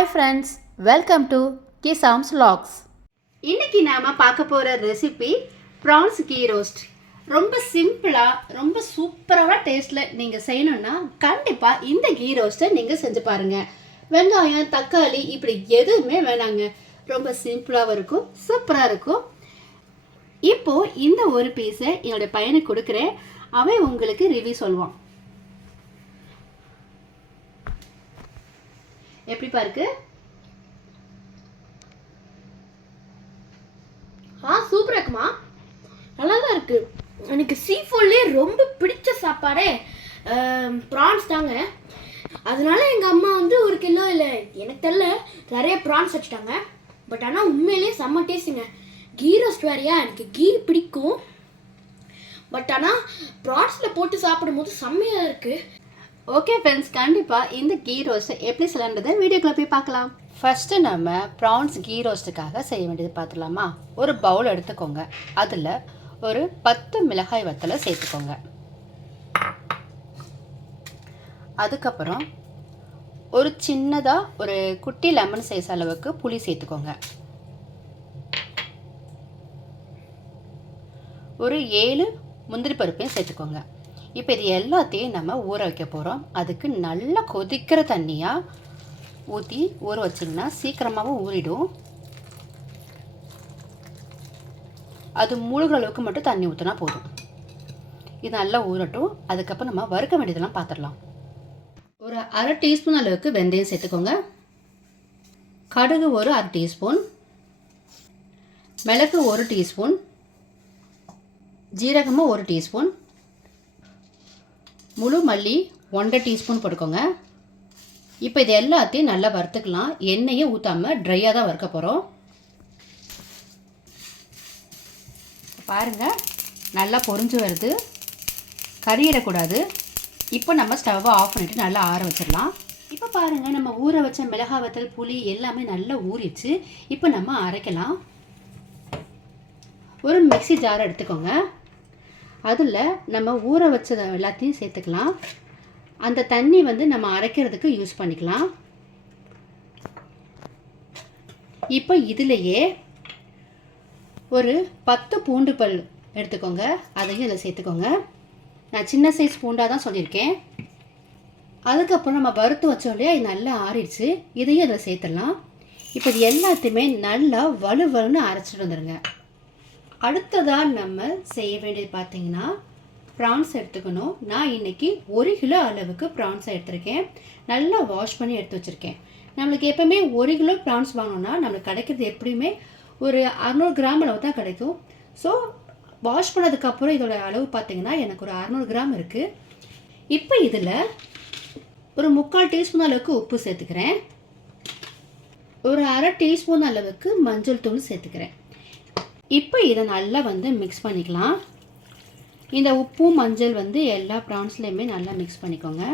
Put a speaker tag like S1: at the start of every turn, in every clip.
S1: Hi friends welcome to கிசாம்ஸ் லாக்ஸ்
S2: இன்றைக்கி நாம் பார்க்க போகிற ரெசிபி ப்ரான்ஸ் கீ ரோஸ்ட் ரொம்ப சிம்பிளாக ரொம்ப சூப்பரான டேஸ்ட்டில் நீங்கள் செய்யணும்னா கண்டிப்பாக இந்த கீ ரோஸ்ட்டை நீங்கள் செஞ்சு பாருங்கள் வெங்காயம் தக்காளி இப்படி எதுவுமே வேணாங்க. ரொம்ப சிம்பிளாகவும் இருக்கும் சூப்பராக இருக்கும். இப்போது இந்த ஒரு பீஸை என்னோட பையனுக்கு கொடுக்குறேன். அவன் உங்களுக்கு ரிவ்யூ சொல்லுவான். எப்படிப்பா இருக்கு
S3: ஆ சூப்பராக இருக்குமா? நல்லா தான் இருக்கு. எனக்கு சீ ஃபுட்லேயே ரொம்ப பிடிச்ச சாப்பாடே ப்ரான்ஸ் தாங்க. அதனால எங்கள் அம்மா வந்து ஒரு கிலோ இல்லை எனக்கு தெரியல நிறைய ப்ரான்ஸ் வச்சுட்டாங்க. பட் ஆனால் உண்மையிலேயே செம்ம டேஸ்ட்டுங்க கீ ரோஸ்ட் வேறையா? எனக்கு கீ பிடிக்கும். பட் ஆனால் ப்ரான்ஸில் போட்டு சாப்பிடும்போது செம்மையாக இருக்குது
S2: ஓகே ஃப்ரெண்ட்ஸ் கண்டிப்பாக இந்த கீ ரோஸ்ட்டை எப்படி செய்யலான்றதை வீடியோக்குள்ள போய் பார்க்கலாம். ஃபஸ்ட்டு நம்ம ப்ரான்ஸ் கீ ரோஸ்ட்டுக்காக செய்ய வேண்டியது பார்த்துலாமா ஒரு பவுல் எடுத்துக்கோங்க. அதில் ஒரு பத்து மிளகாய் வத்தலை சேர்த்துக்கோங்க. அதுக்கப்புறம் ஒரு சின்னதாக ஒரு குட்டி லெமன் சைஸ் அளவுக்கு புளி சேர்த்துக்கோங்க. ஒரு ஏழு முந்திரி பருப்பையும் சேர்த்துக்கோங்க. இப்போ இது எல்லாத்தையும் நம்ம ஊற வைக்க போகிறோம் அதுக்கு நல்லா கொதிக்கிற தண்ணியாக ஊற்றி ஊற வச்சிங்கன்னா சீக்கிரமாகவும் ஊறிடும். அது முழுகிற அளவுக்கு மட்டும் தண்ணி ஊற்றினா போதும். இது நல்லா ஊறட்டும். அதுக்கப்புறம் நம்ம வறுக்க வேண்டியதெல்லாம் பார்த்துடலாம் ஒரு அரை டீஸ்பூன் அளவுக்கு வெந்தயம் சேர்த்துக்கோங்க. கடுகு ஒரு அரை டீஸ்பூன். மிளகு ஒரு டீஸ்பூன். ஜீரகமும் ஒரு டீஸ்பூன். முழு மல்லி ஒன்றரை டீஸ்பூன் போட்டுக்கோங்க. இப்போ இது எல்லாத்தையும் நல்லா வறுத்துக்கலாம். எண்ணெயை ஊற்றாமல் ட்ரையாக தான் வறுக்க போகிறோம் பாருங்கள் நல்லா பொரிஞ்சு வருது. கறியிடக்கூடாது. இப்போ நம்ம ஸ்டவ்வை ஆஃப் பண்ணிவிட்டு நல்லா ஆற வச்சிடலாம். இப்போ பாருங்கள் நம்ம ஊற வச்ச மிளகா வத்தல் புளி எல்லாமே நல்லா ஊறிச்சு இப்போ நம்ம அரைக்கலாம். ஒரு மிக்ஸி ஜார் எடுத்துக்கோங்க. அதில் நம்ம ஊற வச்சதை எல்லாத்தையும் சேர்த்துக்கலாம். அந்த தண்ணி வந்து நம்ம அரைக்கிறதுக்கு யூஸ் பண்ணிக்கலாம். இப்போ இதிலையே ஒரு பத்து பூண்டு பல் எடுத்துக்கோங்க. அதையும் இதில் சேர்த்துக்கோங்க. நான் சின்ன சைஸ் பூண்டாக தான் சொல்லியிருக்கேன். அதுக்கப்புறம் நம்ம வறுத்து வச்சோம் இல்லையா? இது நல்லா ஆறிடுச்சு. இதையும் இதில் சேர்த்துடலாம். இப்போ இது எல்லாத்தையுமே நல்லா வலு வலுன்னு அரைச்சிட்டு வந்துடுங்க அடுத்ததாக நம்ம செய்ய வேண்டியது பார்த்தீங்கன்னா ப்ரான்ஸ் எடுத்துக்கணும். நான் இன்றைக்கி ஒரு கிலோ அளவுக்கு ப்ரான்ஸை எடுத்திருக்கேன். நல்லா வாஷ் பண்ணி எடுத்து வச்சுருக்கேன். நம்மளுக்கு எப்போவுமே ஒரு கிலோ ப்ரான்ஸ் வாங்கணும்னா நம்மளுக்கு கிடைக்கிறது எப்படியுமே ஒரு அறநூறு கிராம் அளவு தான் கிடைக்கும். ஸோ வாஷ் பண்ணதுக்கப்புறம் இதோட அளவு பார்த்தீங்கன்னா எனக்கு ஒரு அறநூறு கிராம் இருக்குது இப்போ இதில் ஒரு முக்கால் டீஸ்பூன் அளவுக்கு உப்பு சேர்த்துக்கிறேன். ஒரு அரை டீஸ்பூன் அளவுக்கு மஞ்சள் தூள் சேர்த்துக்கிறேன். இப்போ இதை நல்லா வந்து மிக்ஸ் பண்ணிக்கலாம். இந்த உப்பு மஞ்சள் வந்து எல்லா ப்ரான்ஸ்லேயுமே நல்லா மிக்ஸ் பண்ணிக்கோங்க.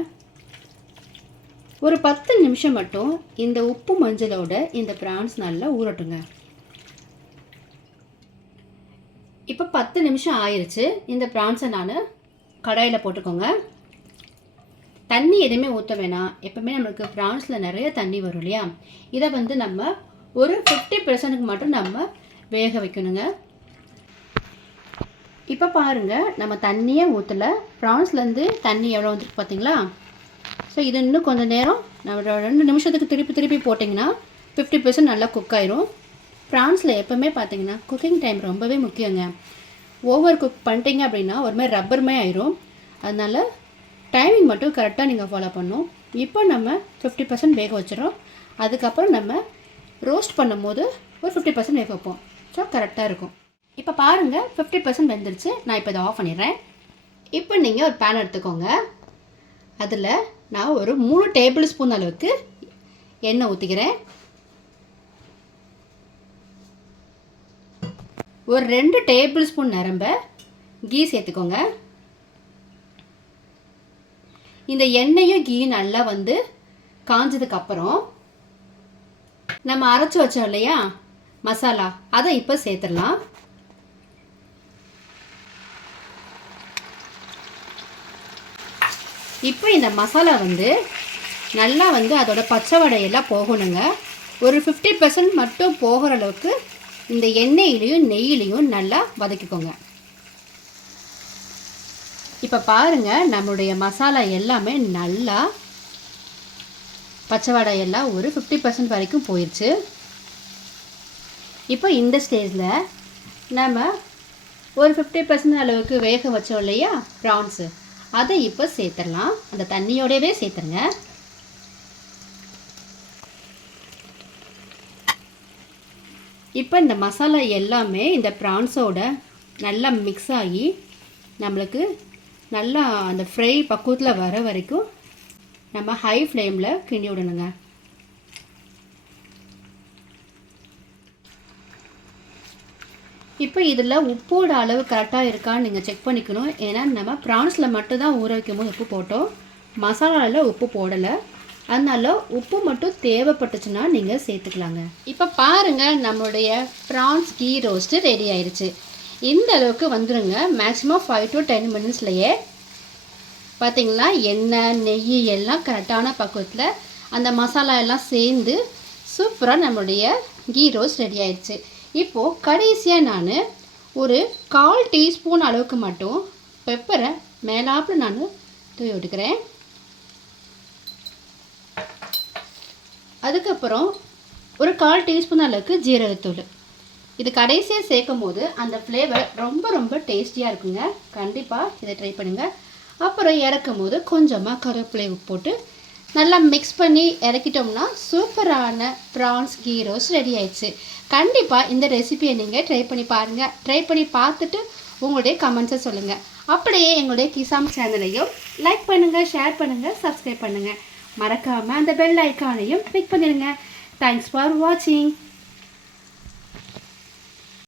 S2: ஒரு பத்து நிமிஷம் மட்டும் இந்த உப்பு மஞ்சளோட இந்த ப்ரான்ஸ் நல்லா ஊறட்டுங்க. இப்போ பத்து நிமிஷம் ஆயிடுச்சு இந்த ப்ரான்ஸை நான் கடாயில் போட்டுக்கோங்க. தண்ணி எதுவுமே ஊற்ற வேணாம். எப்போவுமே நம்மளுக்கு ப்ரான்ஸில் நிறைய தண்ணி வரும் இல்லையா? இதை வந்து நம்ம ஒரு ஃபிஃப்டி பர்சன்ட்டுக்கு மட்டும் நம்ம வேக வைக்கணுங்க. இப்போ பாருங்கள் நம்ம தண்ணியே ஊற்றலை ப்ரான்ஸ்லேருந்து தண்ணி எவ்வளோ வந்துருக்கு பார்த்தீங்களா ஸோ இது இன்னும் கொஞ்சம் நேரம் நம்ம ரெண்டு நிமிஷத்துக்கு திருப்பி திருப்பி போட்டிங்கன்னா ஃபிஃப்டி பர்சன்ட் நல்லா குக் ஆயிரும். ப்ரான்ஸில் எப்போவுமே பார்த்தீங்கன்னா குக்கிங் டைம் ரொம்பவே முக்கியங்க. ஓவர் குக் பண்ணிட்டீங்க அப்படின்னா ஒரு மாதிரி ரப்பருமே ஆயிரும். அதனால் டைமிங் மட்டும் கரெக்டாக நீங்கள் ஃபாலோ பண்ணும் இப்போ நம்ம ஃபிஃப்டி பர்சன்ட் வேக வச்சிடறோம். அதுக்கப்புறம் நம்ம ரோஸ்ட் பண்ணும்போது ஒரு ஃபிஃப்டி பர்சன்ட் வேக வைப்போம். ஸோ கரெக்டாக இருக்கும். இப்போ பாருங்கள் ஃபிஃப்டி பர்சன்ட் வெந்துருச்சு. நான் இப்போ இதை ஆஃப் பண்ணிடுறேன். இப்போ நீங்கள் ஒரு பேன் எடுத்துக்கோங்க. அதில் நான் ஒரு மூணு டேபிள் ஸ்பூன் அளவுக்கு எண்ணெய் ஊற்றிக்கிறேன் ஒரு ரெண்டு டேபிள் ஸ்பூன் நிரம்ப கீ சேர்த்துக்கோங்க. இந்த எண்ணெயும் கீ நல்லா வந்து காஞ்சதுக்கப்புறம் நம்ம அரைச்சி வச்சோம் இல்லையா? மசாலா அதை இப்போ சேர்த்துடலாம். இப்போ இந்த மசாலா வந்து நல்லா வந்து அதோட பச்சை வடையெல்லாம் போகணுங்க. ஒரு ஃபிஃப்டி பர்சன்ட் மட்டும் போகிற அளவுக்கு இந்த எண்ணெயிலையும் நெய்யிலையும் நல்லா வதக்கிக்கோங்க. இப்போ பாருங்கள் நம்மளுடைய மசாலா எல்லாமே நல்லா பச்சை வடை எல்லாம் ஒரு ஃபிஃப்டி பர்சன்ட் வரைக்கும் போயிடுச்சு இப்போ இந்த ஸ்டேஜில் நம்ம ஒரு ஃபிஃப்டி பர்சன்ட் அளவுக்கு வேக வச்சோம் இல்லையா? ப்ரான்ஸு அதை இப்போ சேர்த்துடலாம். அந்த தண்ணியோடவே சேர்த்துருங்க. இப்போ இந்த மசாலா எல்லாமே இந்த ப்ரான்ஸோட நல்லா மிக்ஸ் ஆகி நம்மளுக்கு நல்லா அந்த ஃப்ரை பக்குவத்தில் வர வரைக்கும் நம்ம ஹை ஃப்ளேமில் கிண்டி விடணுங்க. இப்போ இதில் உப்போட அளவு கரெக்டாக இருக்கான்னு நீங்கள் செக் பண்ணிக்கணும். ஏன்னா நம்ம ப்ரான்ஸில் மட்டும்தான் ஊற வைக்கும் போது உப்பு போட்டோம். மசாலாவில் உப்பு போடலை. அதனால உப்பு மட்டும் தேவைப்பட்டுச்சுன்னா நீங்கள் சேர்த்துக்கலாங்க. இப்போ பாருங்கள் நம்மளுடைய ப்ரான்ஸ் கீ ரோஸ்ட்டு ரெடி ஆயிடுச்சு இந்த அளவுக்கு வந்துடுங்க மேக்ஸிமம் ஃபைவ் டு டென் மினிட்ஸ்லையே பார்த்தீங்களா? எண்ணெய் நெய் எல்லாம் கரெக்டான பக்குவத்தில் அந்த மசாலா எல்லாம் சேர்ந்து சூப்பராக நம்மளுடைய கீ ரோஸ் ரெடி ஆயிடுச்சு இப்போது கடைசியாக நான் ஒரு கால் டீஸ்பூன் அளவுக்கு மட்டும் பெப்பரை மேலாப்பில் நான் தூவி விட்டுக்கிறேன். அதுக்கப்புறம் ஒரு கால் டீஸ்பூன் அளவுக்கு ஜீரகத்தூள் இது கடைசியாக சேர்க்கும் போது அந்த ஃப்ளேவர் ரொம்ப ரொம்ப டேஸ்டியாக இருக்குங்க. கண்டிப்பாக இதை ட்ரை பண்ணுங்கள் அப்புறம் இறக்கும் போது கொஞ்சமாக கருவேப்பிலை போட்டு நல்லா மிக்ஸ் பண்ணி இறக்கிட்டோம்னா சூப்பரான ப்ரான்ஸ் கீ ரோஸ் ரெடி ஆயிடுச்சு. கண்டிப்பாக இந்த ரெசிபியை நீங்கள் ட்ரை பண்ணி பாருங்கள் ட்ரை பண்ணி பார்த்துட்டு உங்களுடைய கமெண்ட்ஸை சொல்லுங்கள் அப்படியே எங்களுடைய கிசாம் சேனலையும் லைக் பண்ணுங்கள் ஷேர் பண்ணுங்கள் சப்ஸ்கிரைப் பண்ணுங்கள் மறக்காமல் அந்த பெல் ஐக்கானையும் கிளிக் பண்ணிடுங்க. தேங்க்ஸ் ஃபார் வாட்சிங்